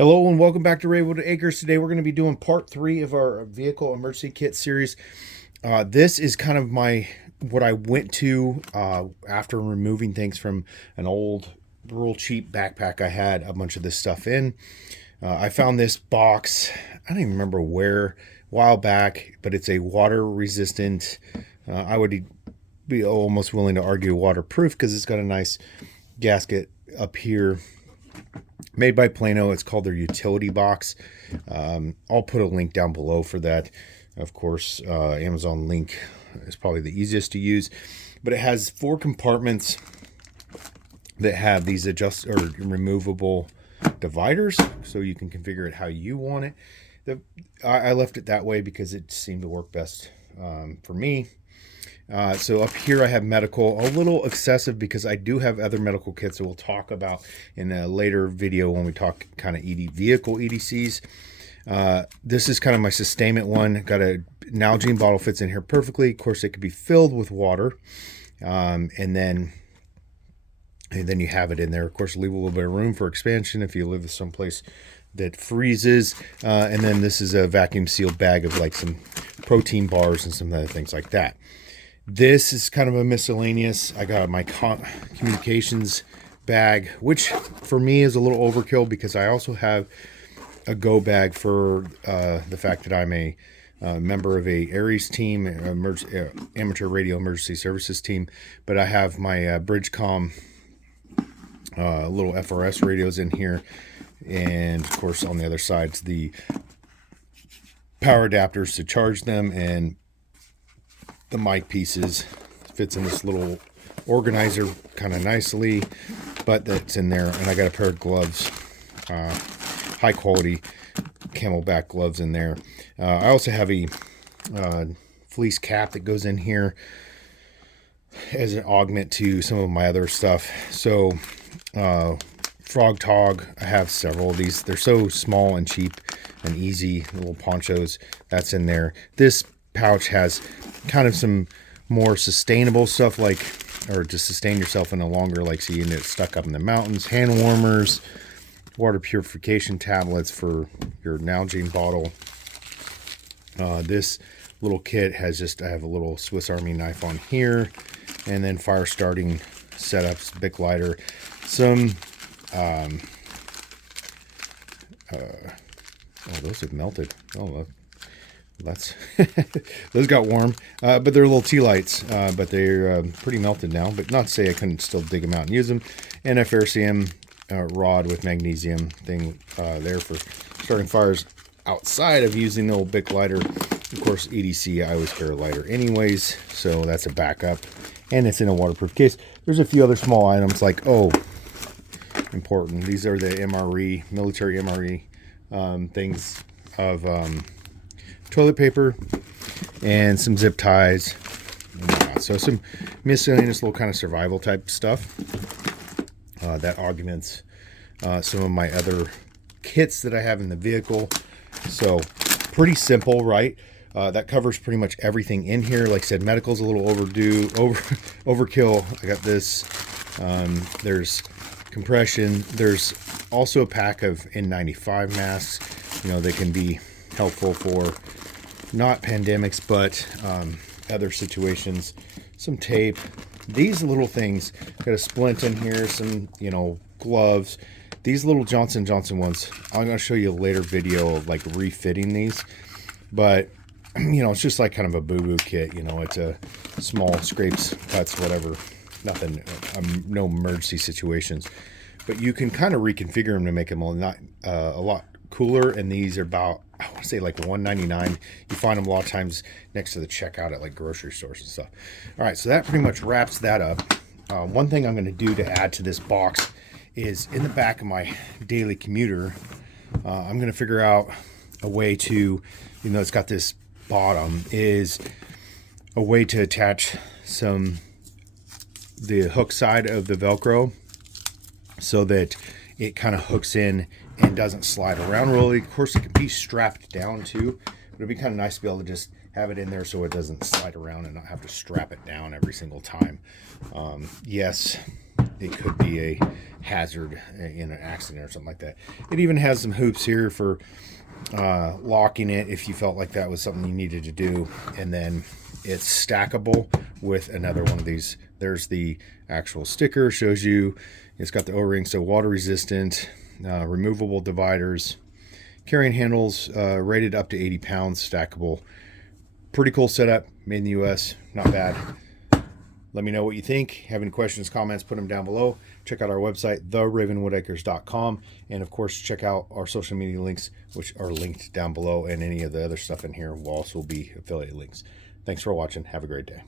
Hello and welcome back to Rainwood Acres. Today we're going to be doing part 3 of our vehicle emergency kit series. This is kind of what I went to after removing things from an old real cheap backpack I had a bunch of this stuff in. I found this box, I don't even remember where, a while back, but it's a water resistant, I would be almost willing to argue waterproof because it's got a nice gasket up here. Made by Plano. It's called their utility box. I'll put a link down below for that. Of course, Amazon link is probably the easiest to use. But it has 4 compartments that have these removable dividers, so you can configure it how you want it. I left it that way because it seemed to work best for me. So up here I have medical, a little excessive because I do have other medical kits that we'll talk about in a later video when we talk kind of vehicle EDCs. This is kind of my sustainment one. Got a Nalgene bottle, fits in here perfectly. Of course, it could be filled with water, and then you have it in there. Of course, leave a little bit of room for expansion if you live someplace that freezes. And then this is a vacuum sealed bag of like some protein bars and some other things like that. This is kind of a miscellaneous. I got my communications bag, which for me is a little overkill because I also have a go bag for the fact that I'm a member of a Aries team, amateur radio emergency services team. But I have my Bridgecom little FRS radios in here. And of course on the other side's the power adapters to charge them, and the mic pieces fits in this little organizer kind of nicely, but that's in there. And I got a pair of gloves, high quality Camelback gloves in there. I also have a fleece cap that goes in here as an augment to some of my other stuff. So Frog Tog, I have several of these. They're so small and cheap and easy, little ponchos. That's in there. This pouch has kind of some more sustainable stuff, like, or to sustain yourself in a longer, like, so you get stuck up in the mountains, hand warmers, water purification tablets for your Nalgene bottle. This little kit has I have a little Swiss Army knife on here, and then fire starting setups, Bic lighter, some oh, those have melted. Oh, that's those got warm, but they're little tea lights, but they're pretty melted now. But not to say I couldn't still dig them out and use them. And a ferrocerium rod with magnesium thing there for starting fires outside of using the old Bic lighter. Of course, EDC, I always carry a lighter anyways, so that's a backup, and it's in a waterproof case. There's a few other small items like, important, these are the MRE, military MRE things of toilet paper and some zip ties. So some miscellaneous little kind of survival type stuff that augments some of my other kits that I have in the vehicle. So pretty simple, right? That covers pretty much everything in here. Like I said, medical's a little overkill. I got this. There's compression. There's also a pack of N95 masks. They can be helpful for not pandemics, but other situations. Some tape. These little things, got a splint in here, some, gloves. These little Johnson & Johnson ones, I'm going to show you a later video of like refitting these. But, it's just like kind of a boo-boo kit. It's a small scrapes, cuts, whatever. Nothing, no emergency situations. But you can kind of reconfigure them to make them a lot cooler. And these are about, I want to say like $1.99. You find them a lot of times next to the checkout at like grocery stores and stuff. All right, so that pretty much wraps that up. One thing I'm going to do to add to this box is in the back of my daily commuter, I'm going to figure out a way to, it's got this bottom, is a way to attach the hook side of the Velcro so that it kind of hooks in and doesn't slide around really. Of course, it can be strapped down too, but it'd be kind of nice to be able to just have it in there so it doesn't slide around and not have to strap it down every single time. Yes, it could be a hazard in an accident or something like that. It even has some hoops here for locking it if you felt like that was something you needed to do. And then it's stackable with another one of these. There's the actual sticker, shows you it's got the O-ring, so water resistant, removable dividers, carrying handles, rated up to 80 pounds, stackable. Pretty cool setup, made in the US, not bad. Let me know what you think. Have any questions, comments, put them down below. Check out our website, theravenwoodacres.com. And of course, check out our social media links, which are linked down below, and any of the other stuff in here will also be affiliate links. Thanks for watching. Have a great day.